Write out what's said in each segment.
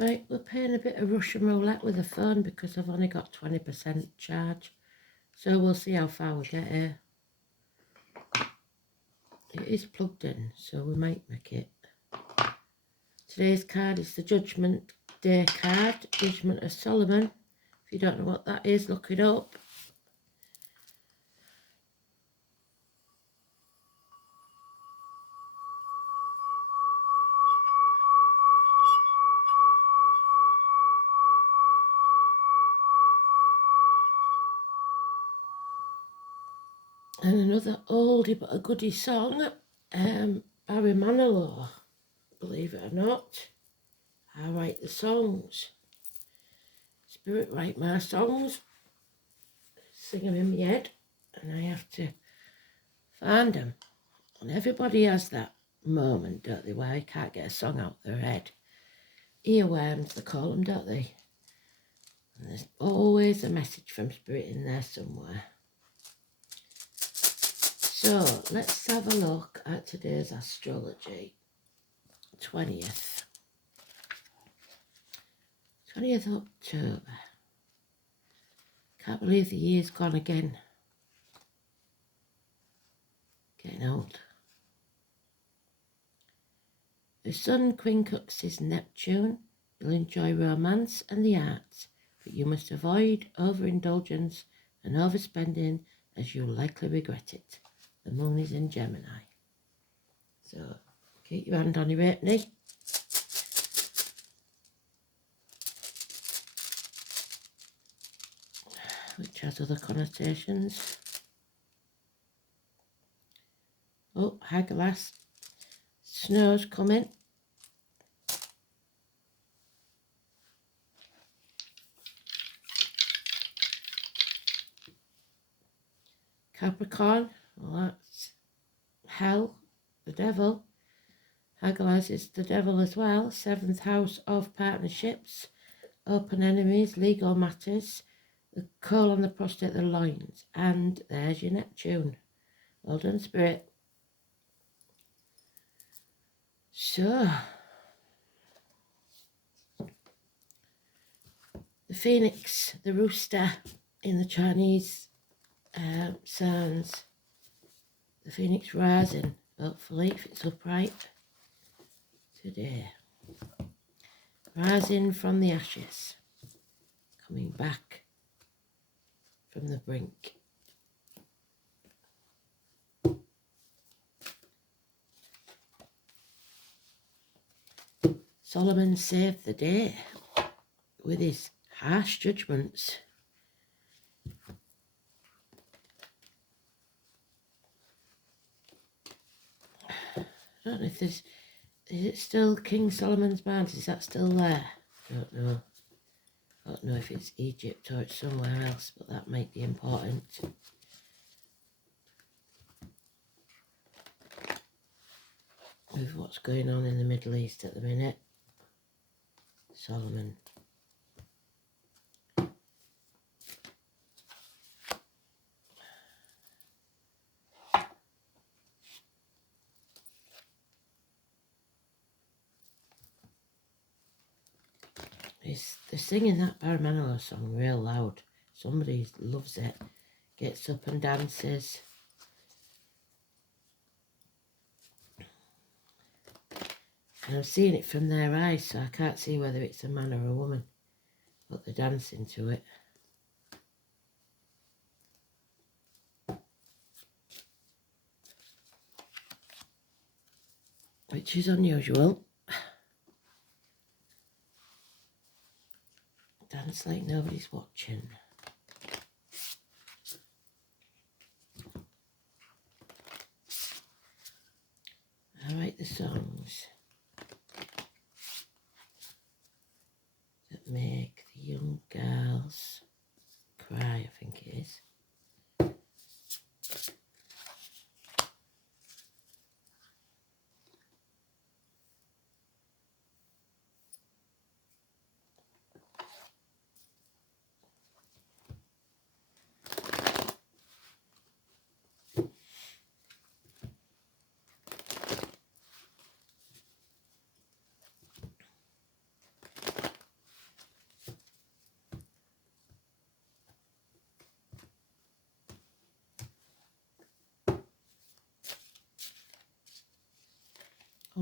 Right, we're playing a bit of Russian roulette with the phone because I've only got 20% charge. So we'll see how far we get here. It is plugged in, so we might make it. Today's card is the Judgment Day card, Judgment of Solomon. If you don't know what that is, look it up. And another oldie but a goodie song, Barry Manilow, believe it or not. I write the songs. Spirit write my songs, sing them in my head, and I have to find them. And everybody has that moment, don't they, where they can't get a song out their head. Earworms, they call them, don't they? And there's always a message from Spirit in there somewhere. So let's have a look at today's astrology. 20th October. Can't believe the year's gone again. Getting old. The Sun quincunxes Neptune. You'll enjoy romance and the arts, but you must avoid overindulgence and overspending, as you'll likely regret it. The moon is in Gemini. So keep your hand on your halfpenny. Which has other connotations. Oh, Haglas. Snow's coming. Capricorn, well, that's hell, the devil. Haglas is the devil as well. 7th house of partnerships, open enemies, legal matters, the colon, the prostate, the loins. And there's your Neptune. Well done, Spirit. So, the phoenix, the rooster in the Chinese signs, the phoenix rising, hopefully, if it's upright today. Rising from the ashes, coming back from the brink. Solomon saved the day with his harsh judgments. I don't know if there's, is it still King Solomon's Mount? Is that still there? I don't know. I don't know if it's Egypt or it's somewhere else, but that might be important. With what's going on in the Middle East at the minute. Solomon. They're singing that Barry Manilow song real loud. Somebody loves it. Gets up and dances. And I'm seeing it from their eyes, so I can't see whether it's a man or a woman. But they're dancing to it. Which is unusual. Dance like nobody's watching. I write the songs that make the young girls cry, I think it is.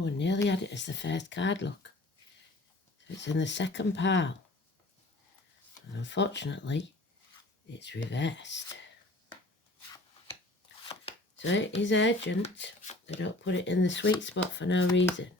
Oh, I nearly had it as the first card, look. So it's in the second pile. And unfortunately, it's reversed. So it is urgent. They don't put it in the sweet spot for no reason.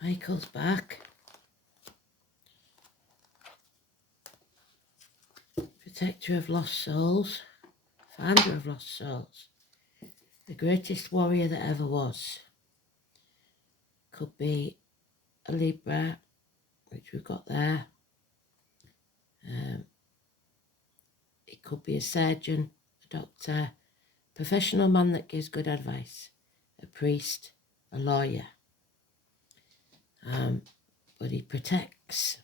Michael's back. Protector of lost souls. Finder of lost souls. The greatest warrior that ever was. Could be a Libra, which we've got there. It could be a surgeon, a doctor, professional man that gives good advice, a priest, a lawyer. But he protects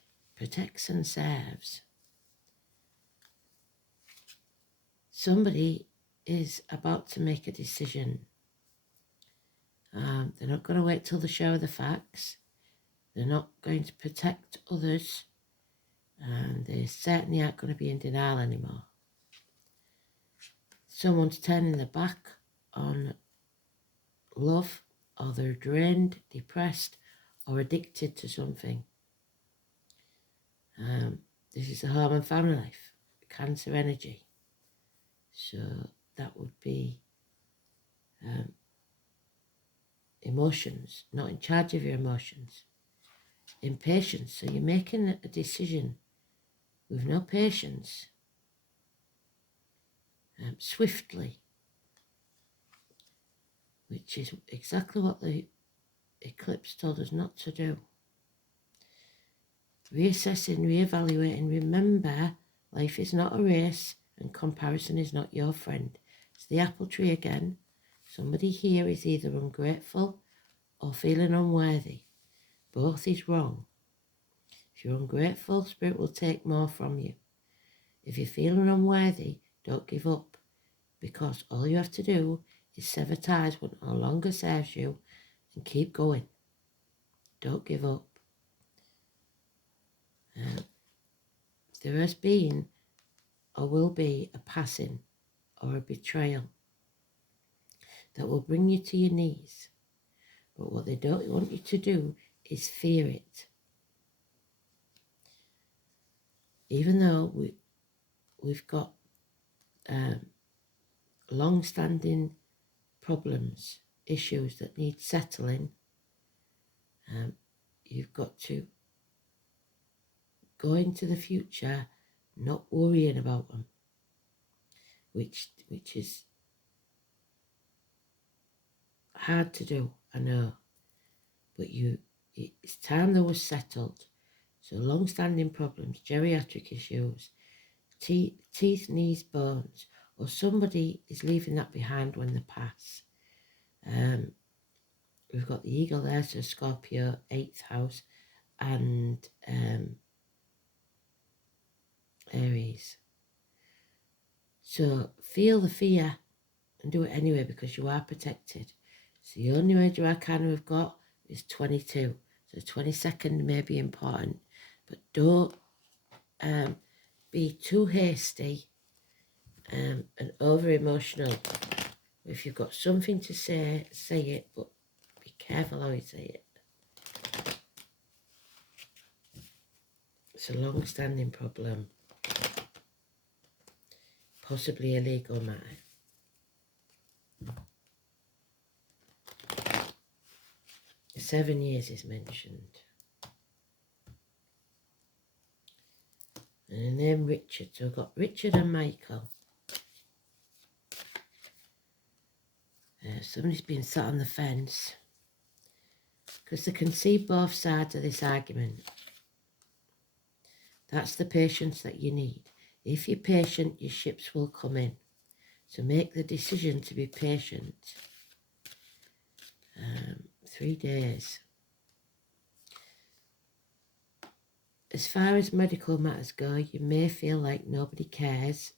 and serves. Somebody is about to make a decision. They're not going to wait till they show the facts. They're not going to protect others. And they certainly aren't going to be in denial anymore. Someone's turning their back on love, or they're drained, depressed, or addicted to something. This is a home and family life, Cancer energy. So that would be emotions, not in charge of your emotions. Impatience, so you're making a decision with no patience, swiftly, which is exactly what the eclipse told us not to do. Reassessing, reevaluating. Remember, life is not a race and comparison is not your friend. It's the apple tree again. Somebody here is either ungrateful or feeling unworthy. Both is wrong. If you're ungrateful, Spirit will take more from you. If you're feeling unworthy, don't give up, because all you have to do is sever ties what no longer serves you and keep going. Don't give up. There has been or will be a passing or a betrayal that will bring you to your knees. But what they don't want you to do is fear it. Even though we've got long-standing problems, issues that need settling, you've got to go into the future not worrying about them, which is hard to do, I know, but it's time they were settled. So long-standing problems, geriatric issues, teeth, knees, bones, or somebody is leaving that behind when they pass. We've got the eagle there, so Scorpio, 8th house, and Aries. So feel the fear and do it anyway, because you are protected. So the only major arcana we've got is 22. So 22nd may be important, but don't be too hasty and over emotional. If you've got something to say, say it, but be careful how you say it. It's a long-standing problem, possibly a legal matter. The 7 years is mentioned. And the name Richard, so I've got Richard and Michael. Somebody's been sat on the fence because they can see both sides of this argument. That's the patience that you need. If you're patient, your ships will come in. So make the decision to be patient. 3 days. As far as medical matters go, you may feel like nobody cares.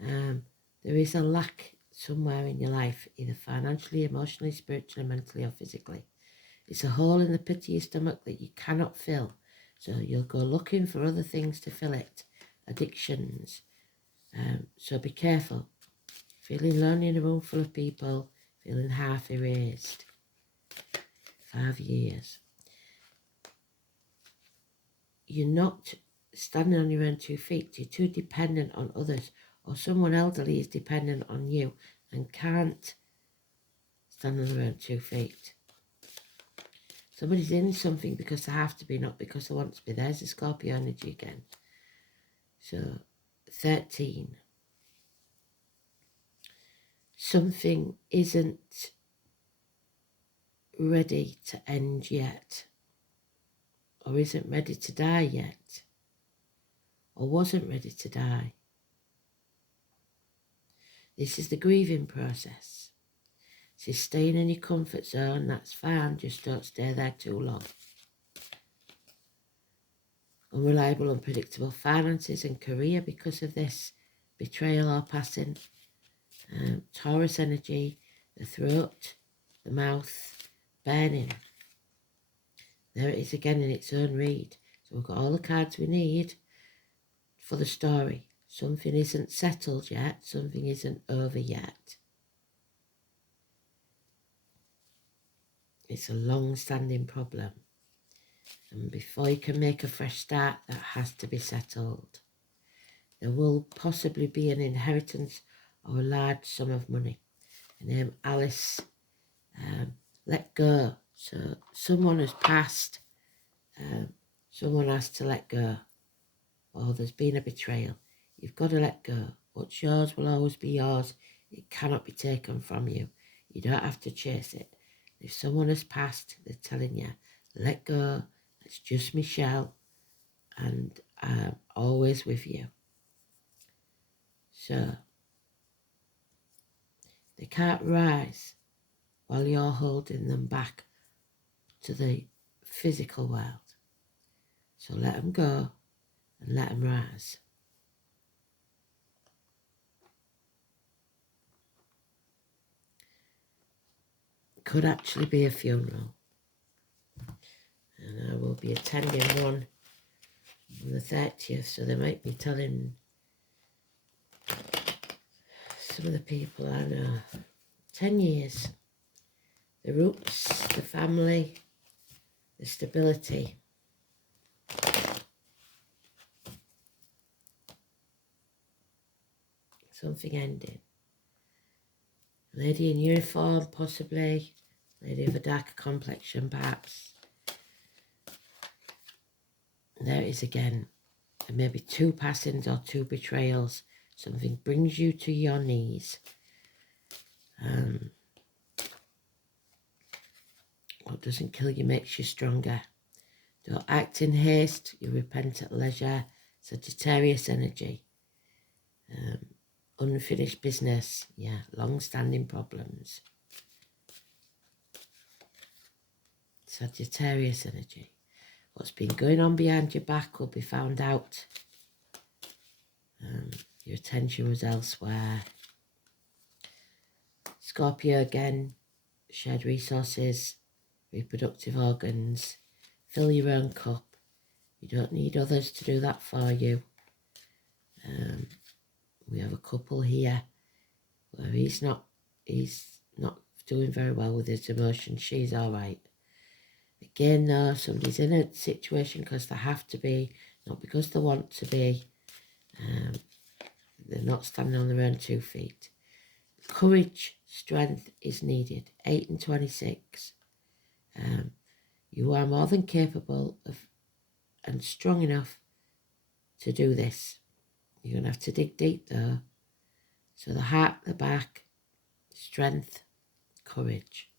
There is a lack somewhere in your life, either financially, emotionally, spiritually, mentally, or physically. It's a hole in the pit of your stomach that you cannot fill. So you'll go looking for other things to fill it. Addictions. So be careful. Feeling lonely in a room full of people. Feeling half erased. 5 years. You're not standing on your own 2 feet. You're too dependent on others, or someone elderly is dependent on you and can't stand on their own 2 feet. Somebody's in something because they have to be, not because they want to be. There's the Scorpio energy again. So 13. Something isn't ready to end yet, or isn't ready to die yet, or wasn't ready to die. This is the grieving process. So staying in your comfort zone, that's fine, just don't stay there too long. Unreliable, unpredictable finances and career because of this betrayal or passing. Taurus energy, the throat, the mouth, burning. There it is again in its own read. So we've got all the cards we need for the story. Something isn't settled yet, something isn't over yet. It's a long-standing problem. And before you can make a fresh start, that has to be settled. There will possibly be an inheritance or a large sum of money. Her name Alice. Let go. So someone has passed. Someone has to let go. Or there's been a betrayal. You've got to let go. What's yours will always be yours. It cannot be taken from you. You don't have to chase it. If someone has passed, they're telling you, let go. It's just Michelle, and I'm always with you. So they can't rise while you're holding them back to the physical world. So let them go and let them rise. Could actually be a funeral. And I will be attending one on the 30th, so they might be telling some of the people I know. 10 years. The roots, the family, the stability. Something ending. Lady in uniform, possibly. Lady of a darker complexion, perhaps. There it is again. There may be 2 passings or 2 betrayals. Something brings you to your knees. What doesn't kill you makes you stronger. Don't act in haste. You repent at leisure. Sagittarius energy. Unfinished business. Yeah, long-standing problems. Sagittarius energy. What's been going on behind your back will be found out. Your attention was elsewhere. Scorpio again. Shared resources. Reproductive organs. Fill your own cup. You don't need others to do that for you. We have a couple here where he's not doing very well with his emotions. She's all right. Again, though, somebody's in a situation because they have to be, not because they want to be. They're not standing on their own 2 feet. Courage, strength is needed. 8 and 26. You are more than capable of and strong enough to do this. You're going to have to dig deep, though. So the heart, the back, strength, courage,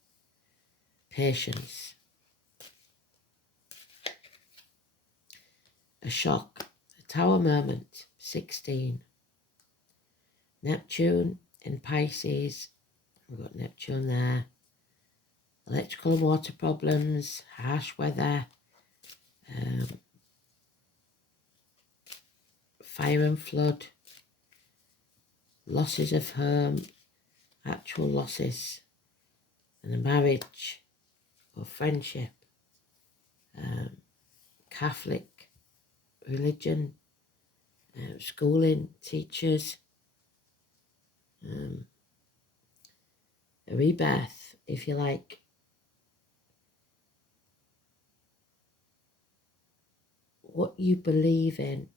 patience, a shock, a tower moment, 16. Neptune in Pisces, we've got Neptune there. Electrical and water problems, harsh weather, fire and flood, losses of home, actual losses, and a marriage or friendship, Catholic religion, schooling, teachers, a rebirth, if you like. What you believe in,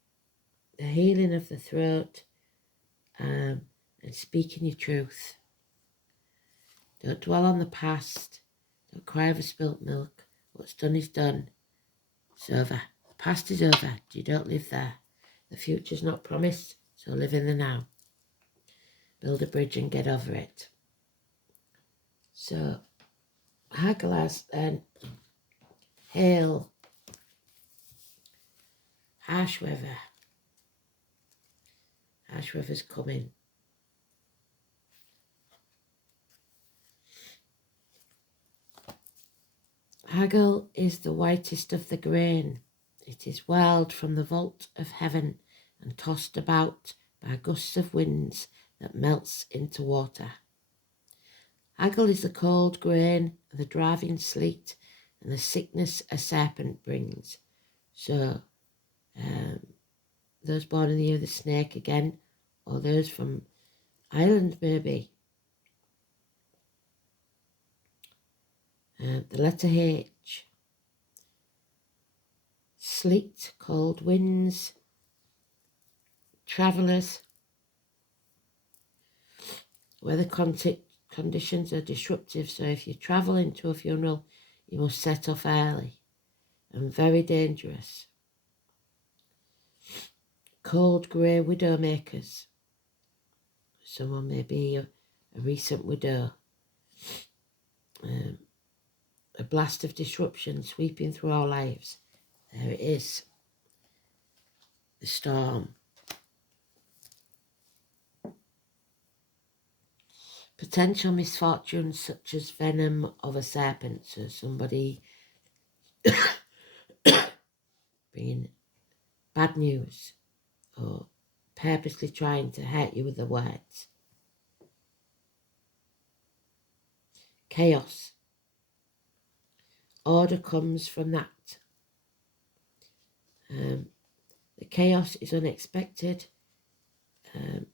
the healing of the throat, and speaking your truth. Don't dwell on the past. Don't cry over spilt milk. What's done is done. It's over. The past is over. You don't live there. The future's not promised, so live in the now. Build a bridge and get over it. So, Hagalaz then, hail, harsh weather. Harsh weather's coming. Hagel is the whitest of the grain. It is whirled from the vault of heaven and tossed about by gusts of winds that melts into water. Hagel is the cold grain, the driving sleet, and the sickness a serpent brings. So, those born in the year of the snake again, or those from Ireland maybe. The letter H. Sleet, cold winds, travellers, weather conditions are disruptive, so if you're travelling to a funeral, you must set off early, and very dangerous. Cold grey widow makers. Someone may be a recent widow. A blast of disruption sweeping through our lives. There it is. The storm. Potential misfortunes such as venom of a serpent, so somebody bringing bad news or purposely trying to hurt you with the words. Chaos. Order comes from that. The chaos is unexpected and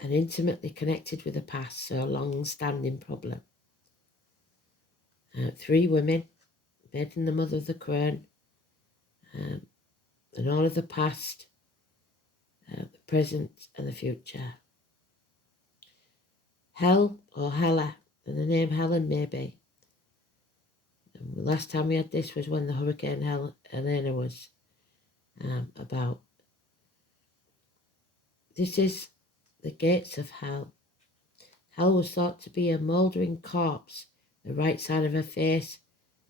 intimately connected with the past, so a long-standing problem. 3 women, maiden the mother of the crown, and all of the past, the present and the future. Hell or Hella, and the name Helen maybe. And the last time we had this was when the Hurricane Helena was about. This is the gates of hell. Hell was thought to be a mouldering corpse, the right side of her face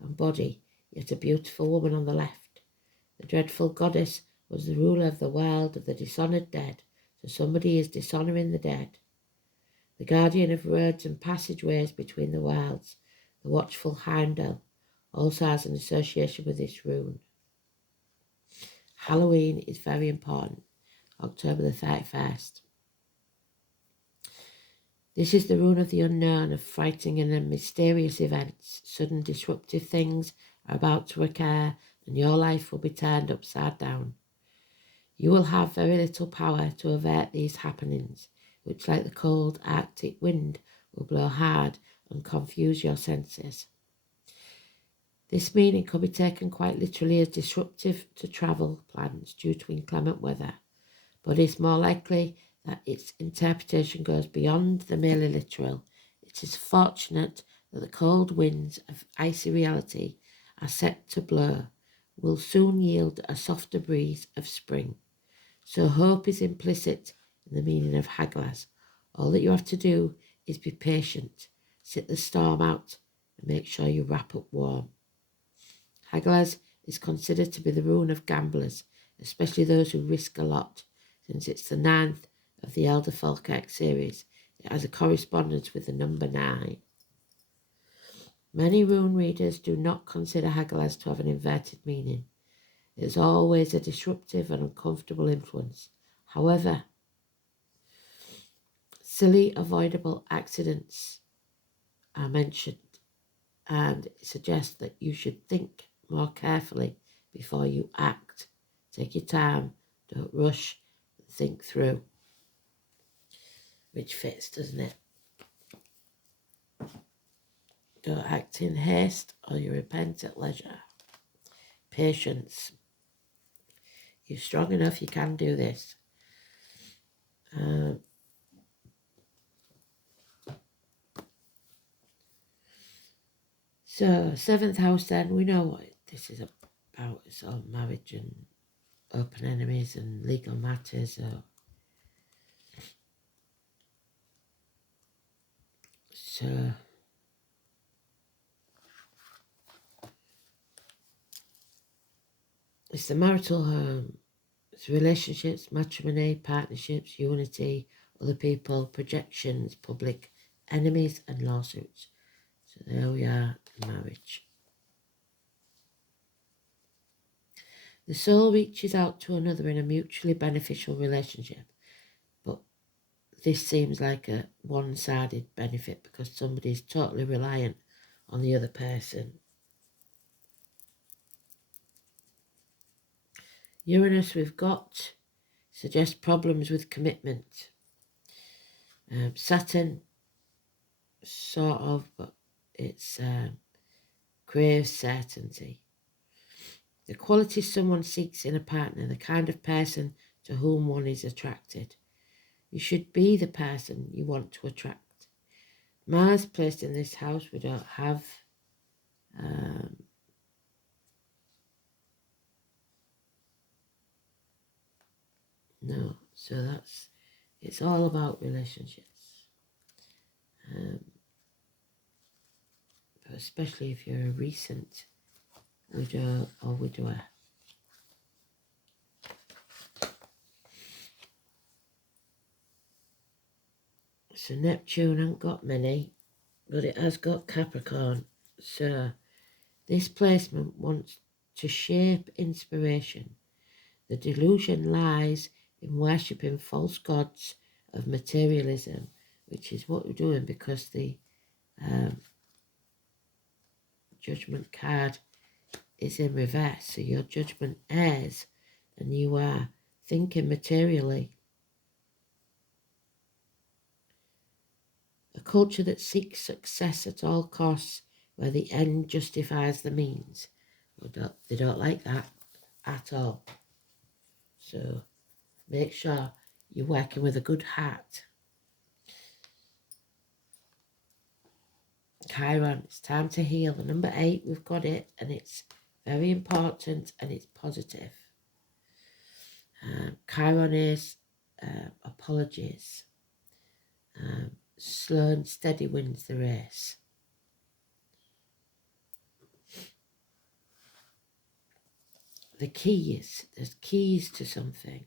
and body, yet a beautiful woman on the left. The dreadful goddess was the ruler of the world of the dishonoured dead, so somebody is dishonouring the dead. The guardian of roads and passageways between the worlds, the watchful Heimdall, also has an association with this rune. Halloween is very important, October the 31st. This is the rune of the unknown, of frightening and mysterious events. Sudden disruptive things are about to occur and your life will be turned upside down. You will have very little power to avert these happenings, which, like the cold Arctic wind, will blow hard and confuse your senses. This meaning could be taken quite literally as disruptive to travel plans due to inclement weather, but it's more likely that its interpretation goes beyond the merely literal. It is fortunate that the cold winds of icy reality are set to blow, will soon yield a softer breeze of spring. So hope is implicit in the meaning of Hagalaz. All that you have to do is be patient. sit the storm out and make sure you wrap up warm. Hagalaz is considered to be the rune of gamblers, especially those who risk a lot. Since it's the 9th of the Elder Falkirk series, it has a correspondence with the number 9. Many rune readers do not consider Hagalaz to have an inverted meaning. It is always a disruptive and uncomfortable influence. However, silly avoidable accidents are mentioned, and it suggests that you should think more carefully before you act. Take your time, don't rush, think through. Which fits, doesn't it? Don't act in haste or you repent at leisure. Patience. You're strong enough, you can do this. So, 7th house then, we know what this is about. It's all marriage and open enemies and legal matters. So, it's the marital home. It's relationships, matrimony, partnerships, unity, other people, projections, public enemies and lawsuits. So there we are, marriage. The soul reaches out to another in a mutually beneficial relationship, but this seems like a one-sided benefit because somebody is totally reliant on the other person. Uranus we've got suggests problems with commitment. Saturn, sort of, but it's craves certainty. The qualities someone seeks in a partner, the kind of person to whom one is attracted. You should be the person you want to attract. Mars placed in this house, we don't have. No, so it's all about relationships. But especially if you're a recent widow or widower. So Neptune hasn't got many, but it has got Capricorn. So this placement wants to shape inspiration. The delusion lies in worshipping false gods of materialism, which is what we're doing because the judgment card is in reverse. So your judgment errs and you are thinking materially. A culture that seeks success at all costs, where the end justifies the means. They don't like that at all. So make sure you're working with a good heart. Chiron, it's time to heal. The number 8, we've got it, and it's very important and it's positive. Chiron is apologies. Slow and steady wins the race. The keys, there's keys to something.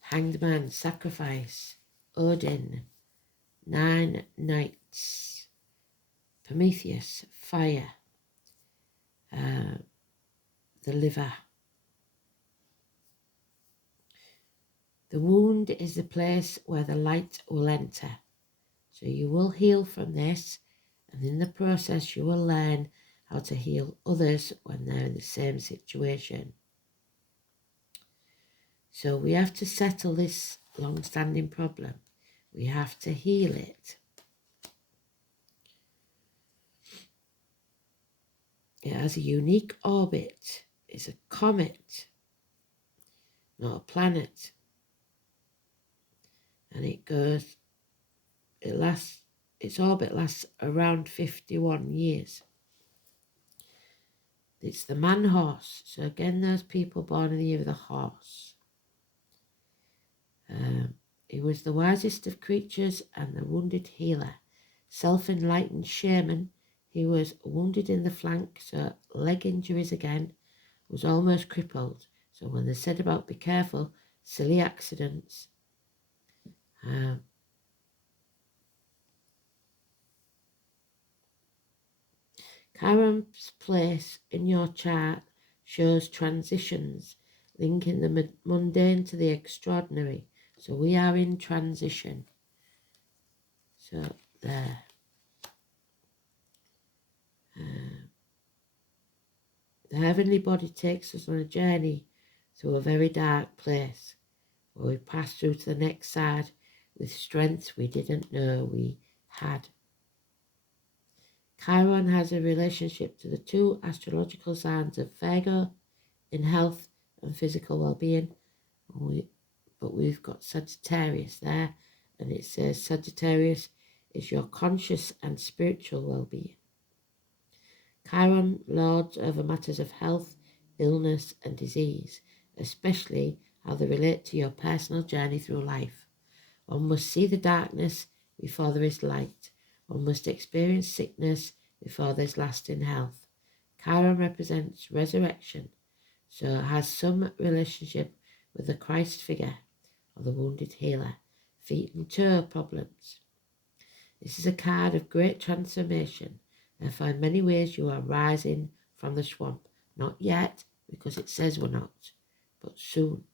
Hanged Man, sacrifice, Odin, 9 nights, Prometheus, fire, the liver. The wound is the place where the light will enter. So you will heal from this, and in the process you will learn how to heal others when they're in the same situation. So we have to settle this long-standing problem. We have to heal it. It has a unique orbit. It's a comet, not a planet. And its orbit lasts around 51 years. It's the man horse. So again, those people born in the year of the horse. He was the wisest of creatures and the wounded healer. Self-enlightened shaman, he was wounded in the flank, so leg injuries again, was almost crippled. So when they said about be careful, silly accidents, Chiron's place in your chart shows transitions, linking the mundane to the extraordinary. So we are in transition. So there. The heavenly body takes us on a journey through a very dark place, where we pass through to the next side with strength we didn't know we had. Chiron has a relationship to the two astrological signs of Virgo in health and physical well-being, but we've got Sagittarius there, and it says Sagittarius is your conscious and spiritual well-being. Chiron lords over matters of health, illness and disease, especially how they relate to your personal journey through life. One must see the darkness before there is light. One must experience sickness before there's lasting health. Chiron represents resurrection, so it has some relationship with the Christ figure or the wounded healer, feet and toe problems. This is a card of great transformation. Therefore, in many ways, you are rising from the swamp. Not yet, because it says we're not, but soon.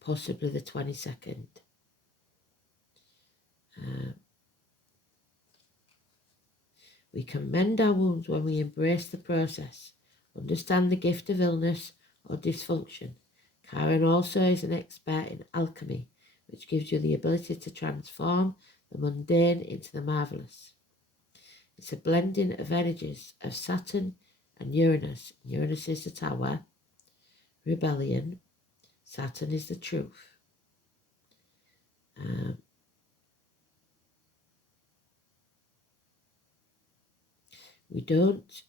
Possibly the 22nd. We can mend our wounds when we embrace the process, understand the gift of illness or dysfunction. Chiron also is an expert in alchemy, which gives you the ability to transform the mundane into the marvellous. It's a blending of energies of Saturn and Uranus. Uranus is the tower, rebellion. Saturn is the truth. We don't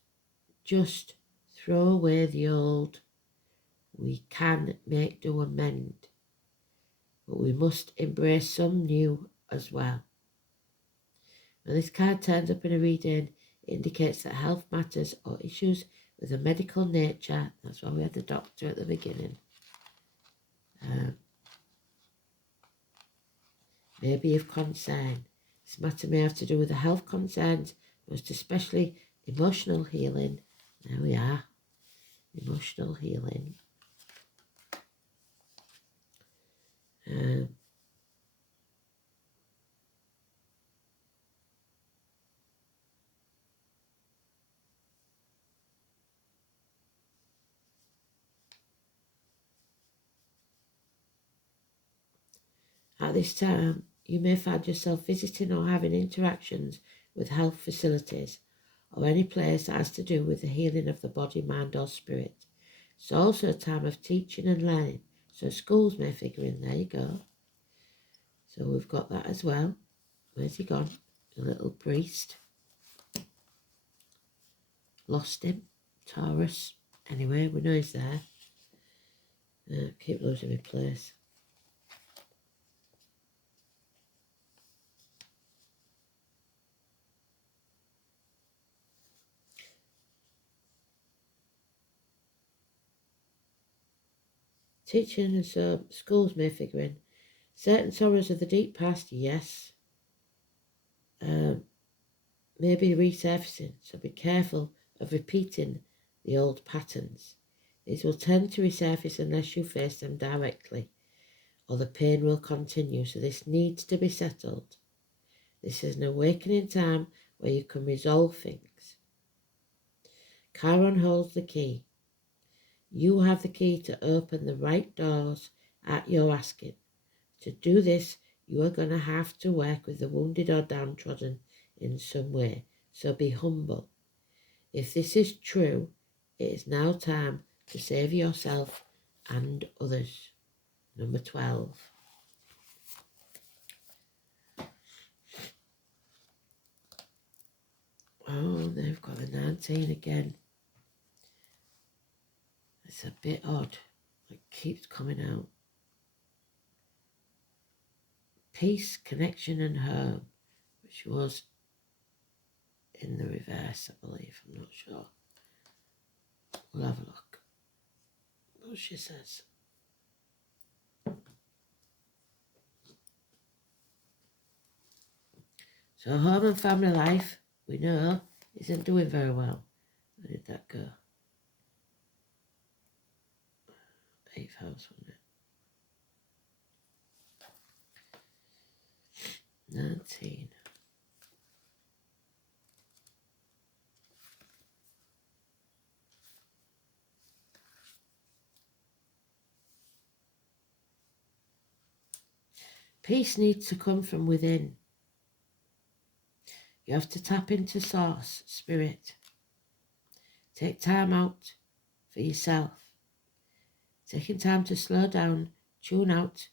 just throw away the old. We can make do and mend, but we must embrace some new as well. When this card turns up in a reading, it indicates that health matters or issues with a medical nature. That's why we had the doctor at the beginning. May be of concern. This matter may have to do with the health concerns, most especially emotional healing. There we are, emotional healing. At this time, you may find yourself visiting or having interactions with health facilities or any place that has to do with the healing of the body, mind or spirit. It's also a time of teaching and learning, so schools may figure in. There you go. So we've got that as well. Where's he gone? The little priest. Lost him. Taurus. Anyway, we know he's there. Keep losing my place. Teaching and so schools may figure in. Certain sorrows of the deep past, yes. Maybe resurfacing, so be careful of repeating the old patterns. These will tend to resurface unless you face them directly, or the pain will continue, so this needs to be settled. This is an awakening time where you can resolve things. Chiron holds the key. You have the key to open the right doors at your asking. To do this, you are going to have to work with the wounded or downtrodden in some way, so be humble. If this is true, it is now time to save yourself and others. Number 12. Oh, they've got the 19 again. It's a bit odd. It keeps coming out. peace, connection and home, which was in the reverse, I believe. I'm not sure. We'll have a look what she says. So home and family life, we know, isn't doing very well. Where did that go? 8th house, wasn't it? 19. Peace needs to come from within. You have to tap into source, spirit. Take time out for yourself. Taking time to slow down, tune out,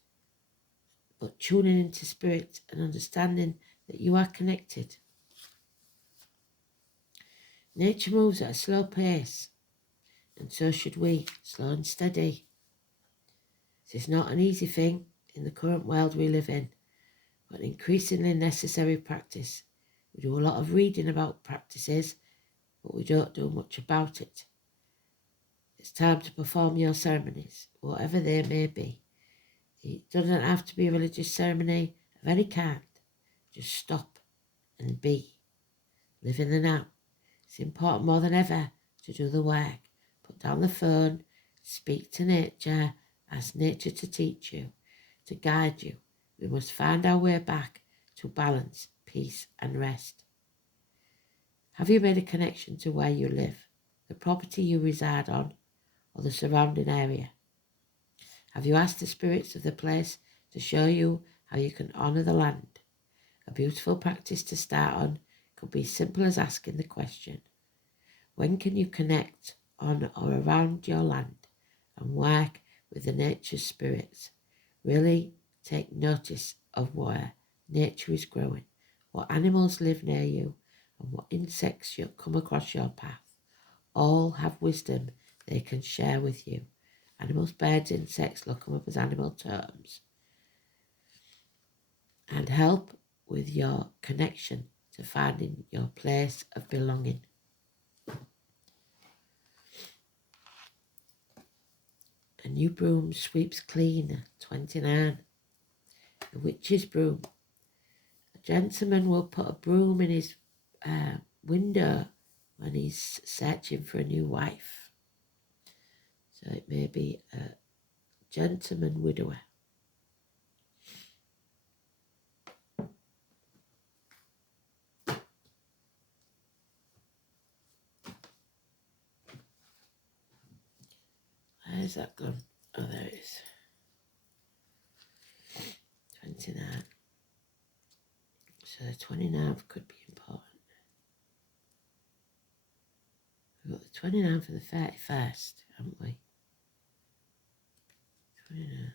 but tuning into spirit and understanding that you are connected. Nature moves at a slow pace, and so should we, slow and steady. This is not an easy thing in the current world we live in, but an increasingly necessary practice. We do a lot of reading about practices, but we don't do much about it. It's time to perform your ceremonies, whatever they may be. It doesn't have to be a religious ceremony of any kind. Just stop and be. Live in the now. It's important more than ever to do the work. Put down the phone, speak to nature, ask nature to teach you, to guide you. We must find our way back to balance, peace and rest. Have you made a connection to where you live, the property you reside on, or the surrounding area? Have you asked the spirits of the place to show you how you can honour the land? A beautiful practice to start on could be as simple as asking the question, when can you connect on or around your land and work with the nature spirits? Really take notice of where nature is growing, what animals live near you, and what insects you come across your path. All have wisdom they can share with you. Animals, birds, insects, look them up as animal terms. And help with your connection to finding your place of belonging. A new broom sweeps clean, 29. The witch's broom. A gentleman will put a broom in his window when he's searching for a new wife. So it may be a gentleman widower. Where's that gone? Oh, there it is. 29. So the 29th could be important. We've got the 29th and the 31st, haven't we? 29.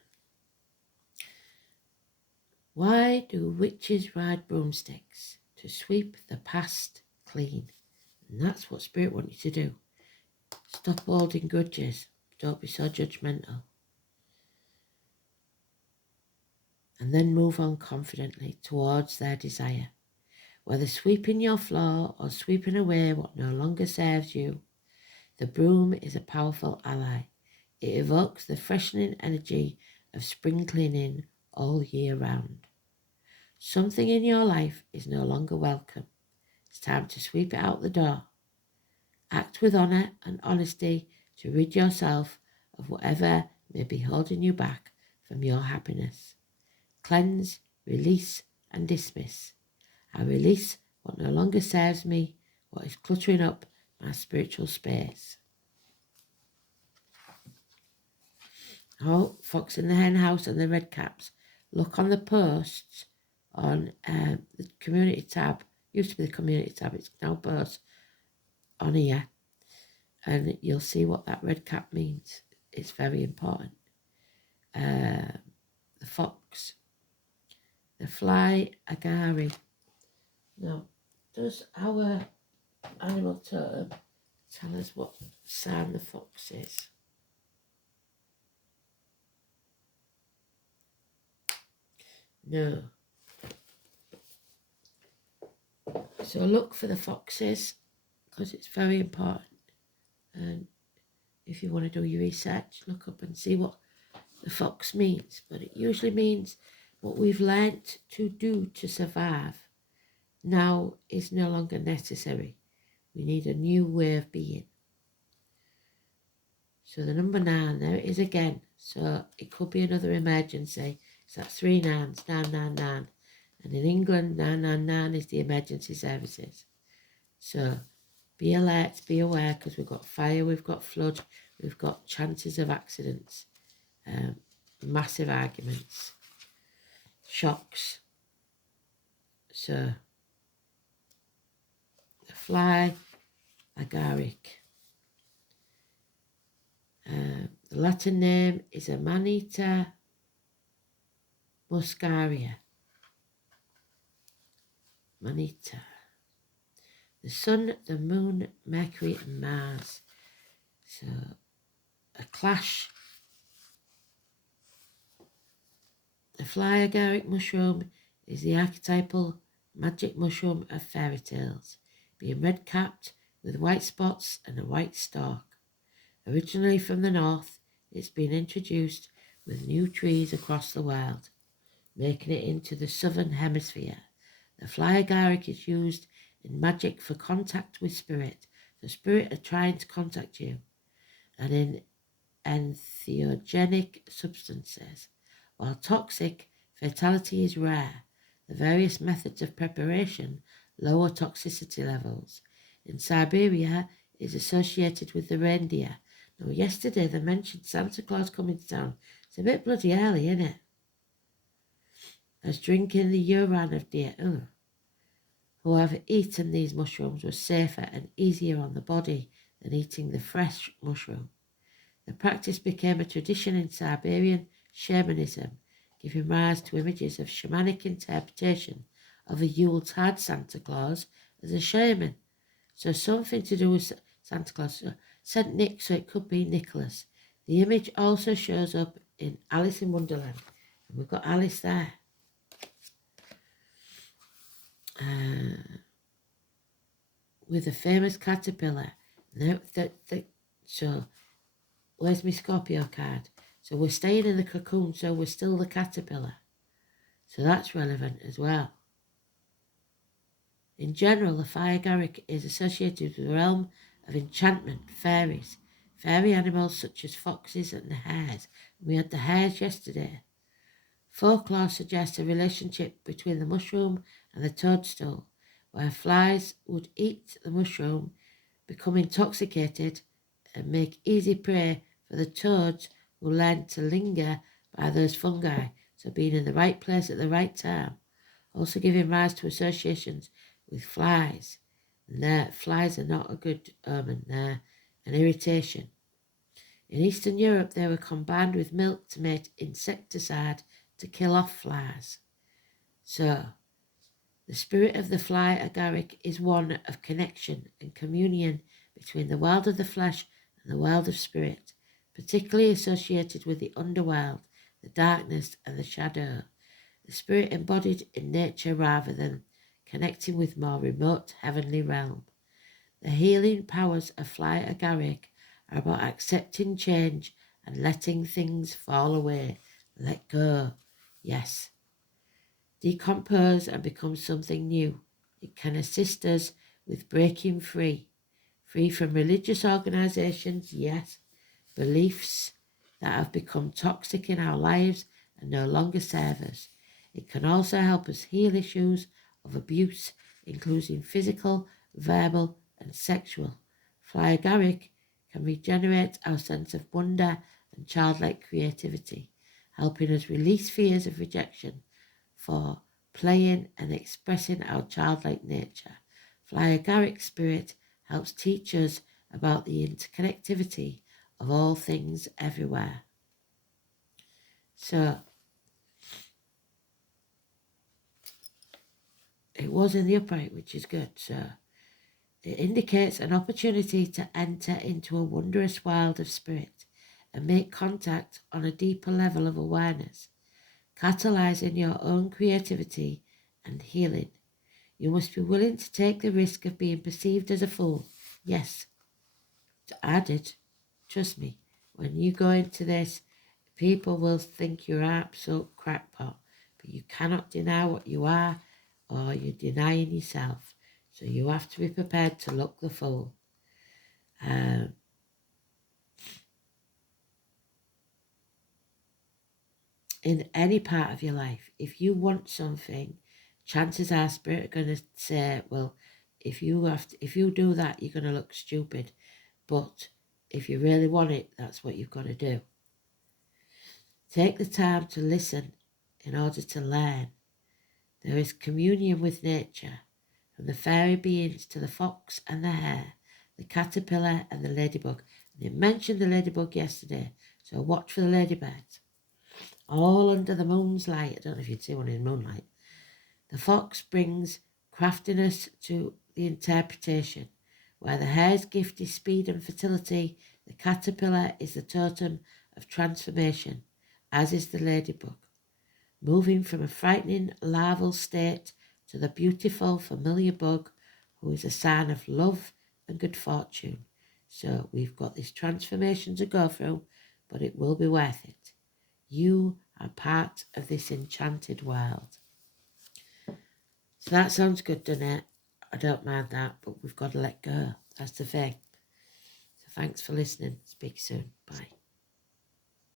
Why do witches ride broomsticks? To sweep the past clean. And that's what spirit want you to do. Stop holding grudges. Don't be so judgmental. And then move on confidently towards their desire. Whether sweeping your floor or sweeping away what no longer serves you, the broom is a powerful ally. It evokes the freshening energy of spring cleaning all year round. Something in your life is no longer welcome. It's time to sweep it out the door. Act with honour and honesty to rid yourself of whatever may be holding you back from your happiness. Cleanse, release and dismiss. I release what no longer serves me, what is cluttering up my spiritual space. Oh, Fox in the Hen House and the Red Caps. Look on the posts on the community tab. Used to be the community tab, it's now posts on here. And you'll see what that red cap means. It's very important. The fox. The fly agari. Now, does our animal totem tell us what sign the fox is? No. So look for the foxes, because it's very important. And if you want to do your research, look up and see what the fox means. But it usually means what we've learnt to do to survive now is no longer necessary. We need a new way of being. So the number 9, there it is again. So it could be another emergency. So that's 3 nines, 999. And in England, 999 is the emergency services. So be alert, be aware, because we've got fire, we've got flood, we've got chances of accidents, massive arguments, shocks. So the fly agaric. The Latin name is Amanita muscaria. Manita. The sun, the moon, Mercury and Mars. So a clash. The fly agaric mushroom is the archetypal magic mushroom of fairy tales, being red-capped with white spots and a white stalk. Originally from the north, it's been introduced with new trees across the world, making it into the southern hemisphere. The fly agaric is used in magic for contact with spirit. The spirit are trying to contact you, and in entheogenic substances. While toxic, fatality is rare. The various methods of preparation lower toxicity levels. In Siberia, it is associated with the reindeer. Now, yesterday they mentioned Santa Claus coming to town. It's a bit bloody early, isn't it? As drinking the urine of deer. Whoever eaten these mushrooms was safer and easier on the body than eating the fresh mushroom. The practice became a tradition in Siberian shamanism, giving rise to images of shamanic interpretation of a Yuletide Santa Claus as a shaman. So something to do with Santa Claus. St. Nick, so it could be Nicholas. The image also shows up in Alice in Wonderland. And we've got Alice there. With a famous caterpillar. Now, so where's my Scorpio card? So we're staying in the cocoon, so we're still the caterpillar. So that's relevant as well. In general, the fire agaric is associated with the realm of enchantment, fairies, fairy animals such as foxes and the hares. We had the hares yesterday. Folklore suggests a relationship between the mushroom and the toadstool, where flies would eat the mushroom, become intoxicated, and make easy prey for the toads who learn to linger by those fungi, so being in the right place at the right time, also giving rise to associations with flies. And flies are not a good omen, they're an irritation. In Eastern Europe, they were combined with milk to make insecticide to kill off flies. So, the spirit of the fly agaric is one of connection and communion between the world of the flesh and the world of spirit, particularly associated with the underworld, the darkness and the shadow. The spirit embodied in nature rather than connecting with more remote heavenly realm. The healing powers of fly agaric are about accepting change and letting things fall away. Let go. Yes. Decompose and become something new. It can assist us with breaking free. Free from religious organizations, yes. Beliefs that have become toxic in our lives and no longer serve us. It can also help us heal issues of abuse, including physical, verbal, and sexual. Fly agaric can regenerate our sense of wonder and childlike creativity, helping us release fears of rejection for playing and expressing our childlike nature. Fly agaric spirit helps teach us about the interconnectivity of all things everywhere. So, it was in the upright, which is good. So, it indicates an opportunity to enter into a wondrous world of spirit and make contact on a deeper level of awareness, catalyzing your own creativity and healing. You must be willing to take the risk of being perceived as a fool. Yes, added, trust me, when you go into this, people will think you're an absolute crackpot, but you cannot deny what you are, or you're denying yourself. So you have to be prepared to look the fool. In any part of your life, if you want something, chances are Spirit are going to say, well, if you do that, you're going to look stupid. But if you really want it, that's what you've got to do. Take the time to listen in order to learn. There is communion with nature, from the fairy beings to the fox and the hare, the caterpillar and the ladybug. And they mentioned the ladybug yesterday, so watch for the ladybirds. All under the moon's light. I don't know if you'd see one in moonlight. The fox brings craftiness to the interpretation. Where the hare's gift is speed and fertility, the caterpillar is the totem of transformation, as is the ladybug, moving from a frightening larval state to the beautiful familiar bug who is a sign of love and good fortune. So we've got this transformation to go through, but it will be worth it. You are part of this enchanted world. So that sounds good, doesn't it? I don't mind that, but we've got to let go. That's the thing. So thanks for listening. Speak soon. Bye.